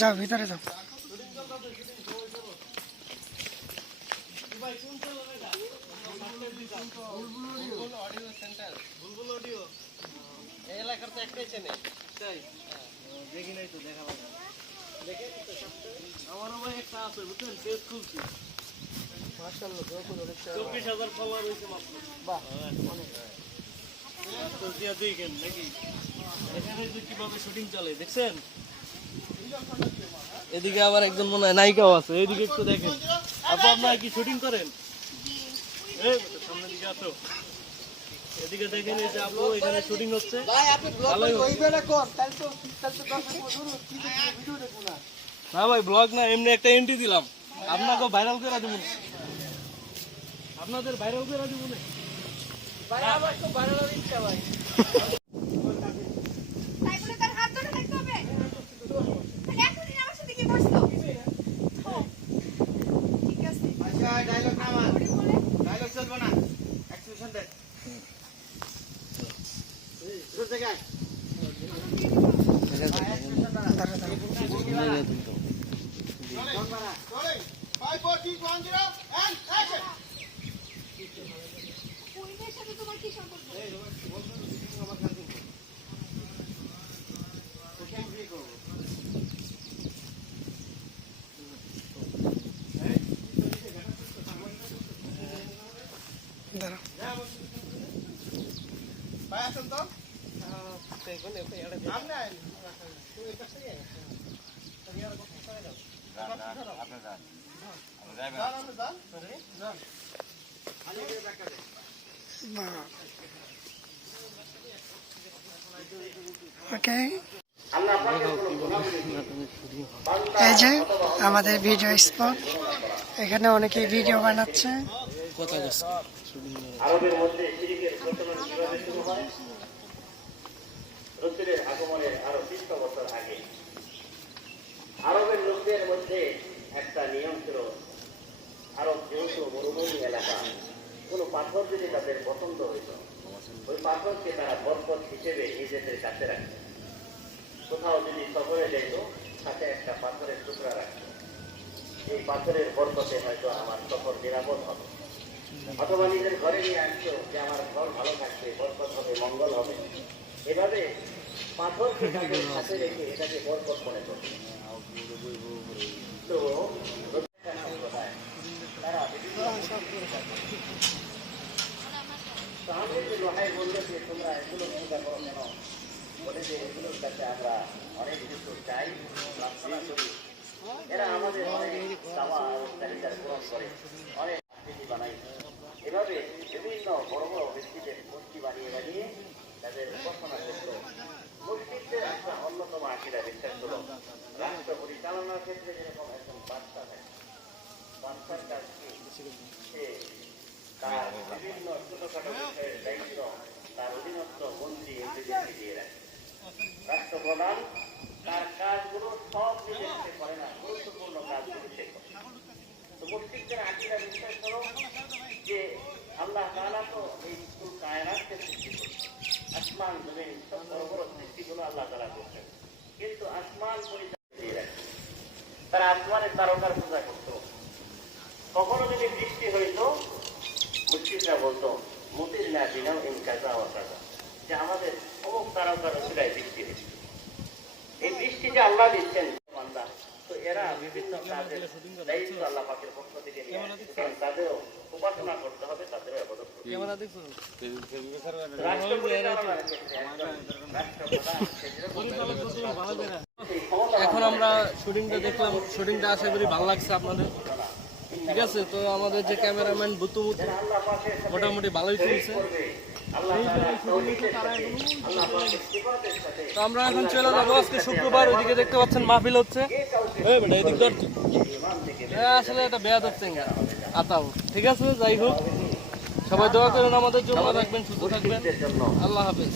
যাও ভিতরে যাও। এলাকার তো একটাই চ্যানেল, দেখি নাই তো, দেখা পাবো। আমার ভাই একটা আছে বুঝছেন, পেজ খুলছি, 24,000 ফলোয়ার হয়েছে মাত্র। বাহ, দেখেন নাকি এখানে কিভাবে শুটিং চলে দেখছেন। এদিকে আবার একজন মনে হয় নায়িকাও আছে, এইদিকে একটু দেখেন। আপু আপনারা কি শুটিং করেন? সামনের দিকে আসো, এদিকে দেখেন, এই যে আপু এখানে শুটিং হচ্ছে। না ভাই ব্লগ না, এমনি একটা এন্ট্রি দিলাম, আপনাকে ভাইরাল করে দেবো, আপনাদের ভাইরাল করে দেবো না ভাই, আমার তো ভাইরালের ইচ্ছা ভাই। ওকে, এই যে আমাদের ভিডিও স্পট, এখানে অনেকেই ভিডিও বানাচ্ছে। আরবের মধ্যে শিরকের প্রচলন কিভাবে শুরু হয়? রাসূলের আগমনের আরো ৩০ বছর আগে আরবের লোকদের মধ্যে একটা নিয়ম ছিল, আরব যেহেতু মরুভূমি এলাকা, কোনো পাথর যদি তাদের পছন্দ হইত, ওই পাথরকে তারা বরকত হিসেবে নিজেদের কাছে রাখত। কোথাও যদি সফরে যাইত, সাথে একটা পাথরের টুকরা রাখত, এই পাথরের বরকতে হয়তো আমার সফর নিরাপদ হবে, অথবা নিজের ঘরে নিয়ে আসতো যে আমার ঘর ভালো থাকবে, বরকত হবে, মঙ্গল হবে। এভাবে পাথরকে তাদের সাথে রেখে এটাকে বরকত মনে করত। তো তারা লোহাই বললো যে তোমরা এগুলো পূজা করো কেন? বলে যে এগুলোর কাছে আমরা অনেক কিছু চাই, প্রার্থনা করি, এরা আমাদের অনেক চাওয়া চাহিদার পূরণ করে, অনেক আকৃতি বানাই। এভাবে বিভিন্ন বড় বড় ব্যক্তিদের মূর্তি বানিয়ে বানিয়ে তাদের উপাসনা করত। মসজিদের একটা অন্যতম আকীদা বিশ্বাস হল, রাষ্ট্র পরিচালনার ক্ষেত্রে যেরকম একজন বাদশা থাকে, বাদশার কাজ কি, সে তার বিভিন্ন ছোটখাটো বিষয়ের দায়িত্ব তার অধীনস্থ মন্ত্রী এমপিদেরকে দিয়ে রাখে। রাষ্ট্রপ্রধান তার কাজগুলো সব নিজে করে না, গুরুত্বপূর্ণ কাজগুলো সে করে। তো মসজিদের আকীদা বিশ্বাস হল যে আল্লাহ তাআলা তো এই কুল কায়নাতকে সৃষ্টি করছেন, আসমান জমিন সব বড় বড় সৃষ্টিগুলো আল্লাহ তাআলা করছেন, কিন্তু আসমান পরিচালনা দিয়ে রাখছেন। তারা আসমানের তারকার পূজা করত। কখনো যদি বৃষ্টি হইত, মুশরিকরা বলতো মুতিরনা বিনাও ইন কাযা ওয়া কাযা, যে আমাদের অমুক তারকার উসিলায় বৃষ্টি হয়েছে। এই বৃষ্টি যে আল্লাহ দিচ্ছেন বান্দা, তো এরা বিভিন্ন কাজের দায়িত্ব আল্লাহ পাকের পক্ষ থেকে নিয়ে আসেন, তাদেরও উপাসনা করতে হবে, তাদেরও ইবাদত করতে হবে। এখন আমরা শুটিংটা দেখলাম, শুটিংটা আশা করি ভালো লাগছে আপনাদের, ঠিক আছে। তো আমাদের যে ক্যামেরাম্যান বুতু মোটামুটি ভালোই চলছে। তো আমরা এখন চলে যাবো, আজকে শুক্রবার, ওইদিকে দেখতে পাচ্ছেন মাহফিল হচ্ছে। আসলে এটা বেয়াদ হচ্ছে আতাও, ঠিক আছে। যাই হোক, সবাই দোয়া করেন আমাদের জন্য, থাকবেন, সুস্থ থাকবেন, আল্লাহ হাফেজ।